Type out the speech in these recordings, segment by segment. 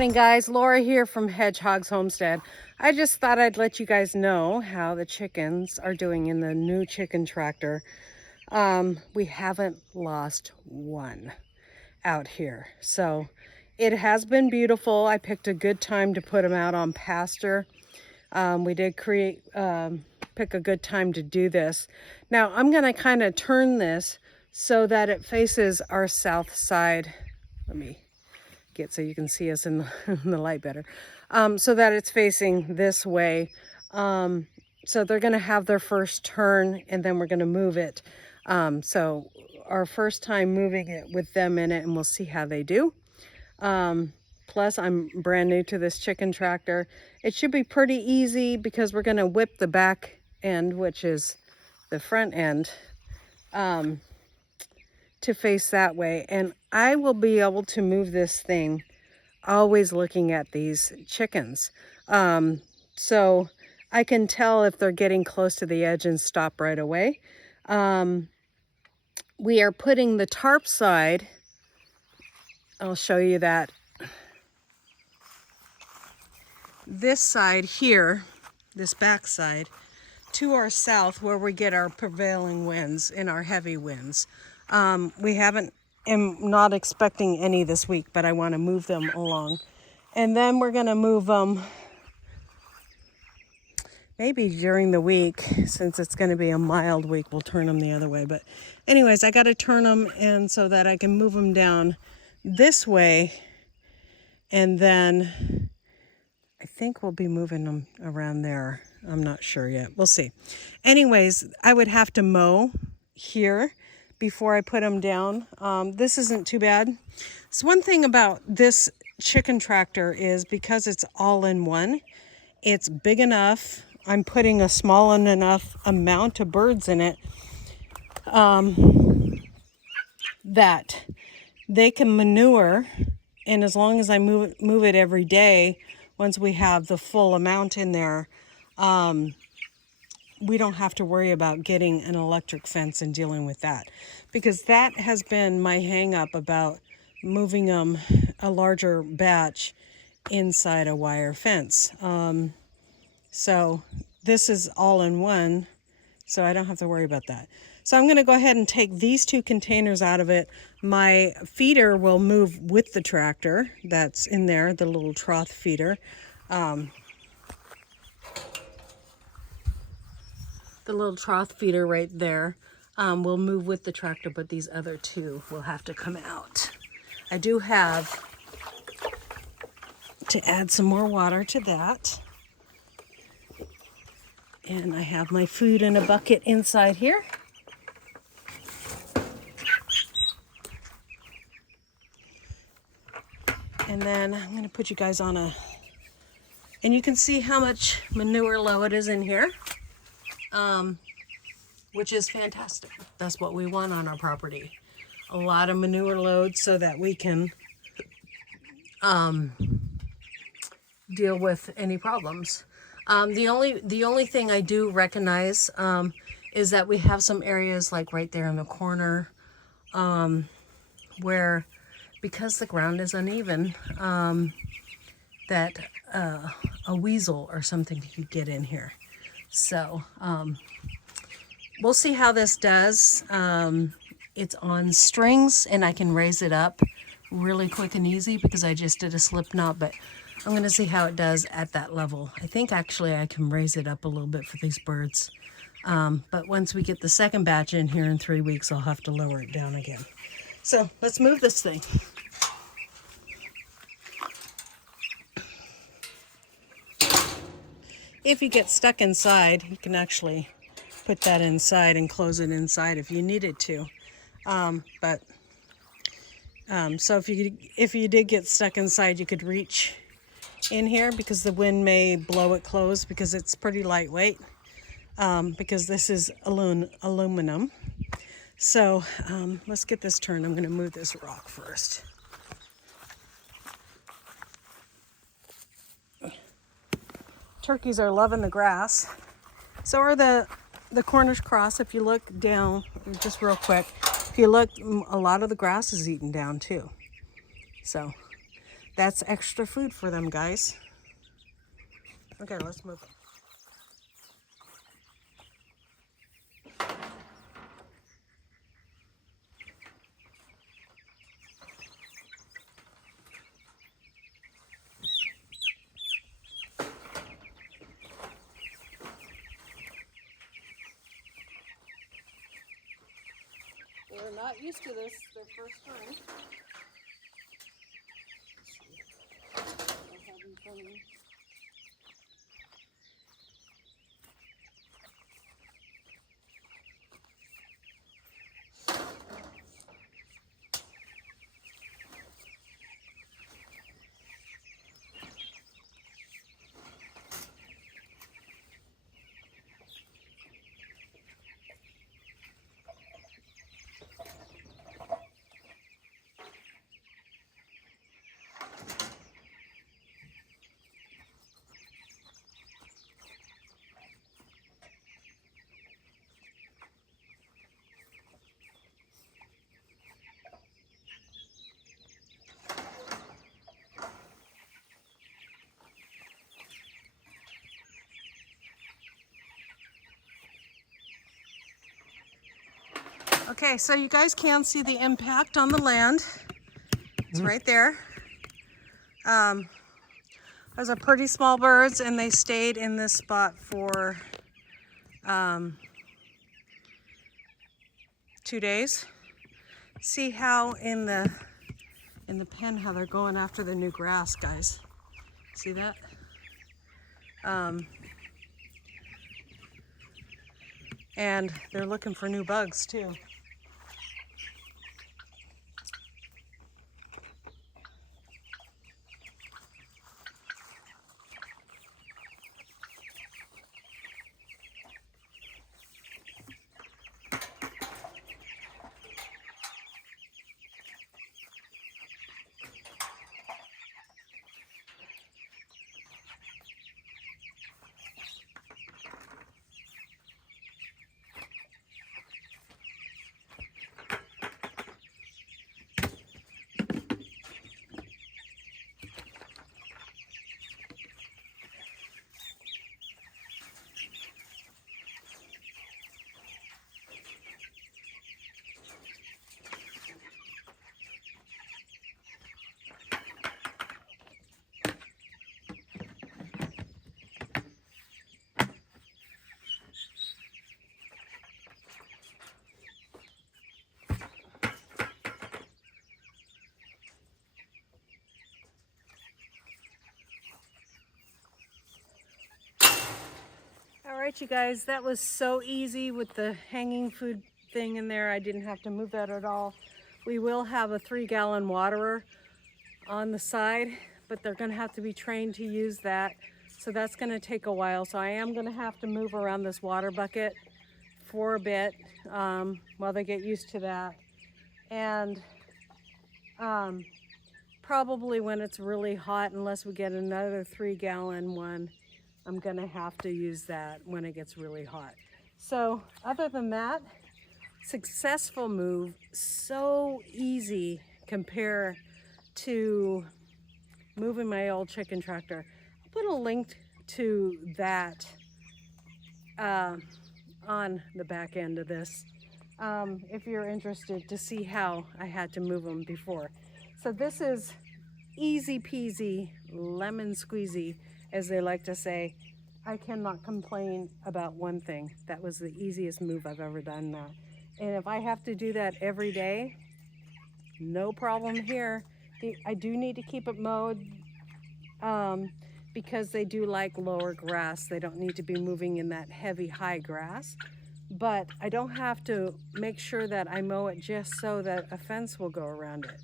morning, guys. Laura here from Hedgehog's Homestead. I just thought I'd let you guys know how the chickens are doing in the new chicken tractor. We haven't lost one out here. So it has been beautiful. I picked a good time to put them out on pasture. We did pick a good time to do this. Now I'm going to kind of turn this so that it faces our south side. Let me get so you can see us in the light better. So that it's facing this way. So they're going to have their first turn and then we're going to move it. So our first time moving it with them in it, and we'll see how they do. Plus I'm brand new to this chicken tractor. It should be pretty easy because we're going to whip the back end, which is the front end, to face that way. And I will be able to move this thing always looking at these chickens. So I can tell if they're getting close to the edge and stop right away. We are putting the tarp side, I'll show you that. This side here, this back side, to our south where we get our prevailing winds and our heavy winds. I'm not expecting any this week, but I want to move them along. And then we're going to move them maybe during the week, since it's going to be a mild week, we'll turn them the other way. But anyways, I got to turn them and so that I can move them down this way. And then I think we'll be moving them around there. I'm not sure yet. We'll see. Anyways, I would have to mow here before I put them down. This isn't too bad. So one thing about this chicken tractor is because it's all in one, it's big enough. I'm putting a small enough amount of birds in it that they can manure. And as long as I move it every day, once we have the full amount in there, we don't have to worry about getting an electric fence and dealing with that, because that has been my hang up about moving a larger batch inside a wire fence. So this is all in one, so I don't have to worry about that. So I'm going to go ahead and take these two containers out of it. My feeder will move with the tractor that's in there, the little trough feeder. The little trough feeder right there will move with the tractor, but these other two will have to come out. I do have to add some more water to that. And I have my food in a bucket inside here. And then I'm going to put you guys on and you can see how much manure load is in here. Which is fantastic. That's what we want on our property. A lot of manure load so that we can deal with any problems. The only thing I do recognize is that we have some areas like right there in the corner where, because the ground is uneven, that a weasel or something could get in here. So we'll see how this does. It's on strings and I can raise it up really quick and easy because I just did a slip knot, but I'm going to see how it does at that level. I think actually I can raise it up a little bit for these birds. But once we get the second batch in here in 3 weeks, I'll have to lower it down again. So let's move this thing. If you get stuck inside, you can actually put that inside and close it inside if you needed to. So if you did get stuck inside, you could reach in here because the wind may blow it closed because it's pretty lightweight. Because this is aluminum. So let's get this turned. I'm going to move this rock first. Turkeys are loving the grass. So are the Cornish cross. If you look down, just real quick, if you look, a lot of the grass is eaten down too. So That's extra food for them, guys. Okay, let's move. They're not used to this, their first time. They're having fun. Okay, so you guys can see the impact on the land. It's right there. Those are pretty small birds, and they stayed in this spot for 2 days. See how in the pen how they're going after the new grass, guys. See that? And they're looking for new bugs too. All right, you guys, that was so easy with the hanging food thing in there. I didn't have to move that at all. We will have a 3-gallon waterer on the side, but they're gonna have to be trained to use that. So that's gonna take a while. So I am gonna have to move around this water bucket for a bit while they get used to that. And probably when it's really hot, unless we get another 3-gallon one, I'm gonna have to use that when it gets really hot. So other than that, successful move, so easy compared to moving my old chicken tractor. I'll put a link to that on the back end of this if you're interested to see how I had to move them before. So this is easy peasy, lemon squeezy, as they like to say. I cannot complain about one thing. That was the easiest move I've ever done now. And if I have to do that every day, no problem here. I do need to keep it mowed because they do like lower grass. They don't need to be moving in that heavy high grass. But I don't have to make sure that I mow it just so that a fence will go around it.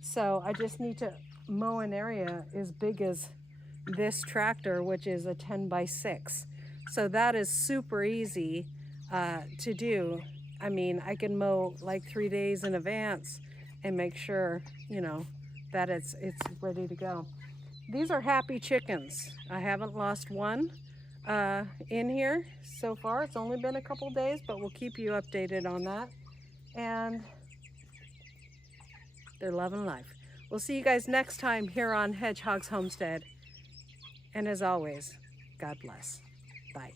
So I just need to mow an area as big as this tractor, which is a 10x6. So that is super easy to do. I mean, I can mow like 3 days in advance and make sure, you know, that it's ready to go. These are happy chickens. I haven't lost one in here so far. It's only been a couple days, but we'll keep you updated on that. And they're loving life. We'll see you guys next time here on Hedgehog's Homestead. And as always, God bless. Bye.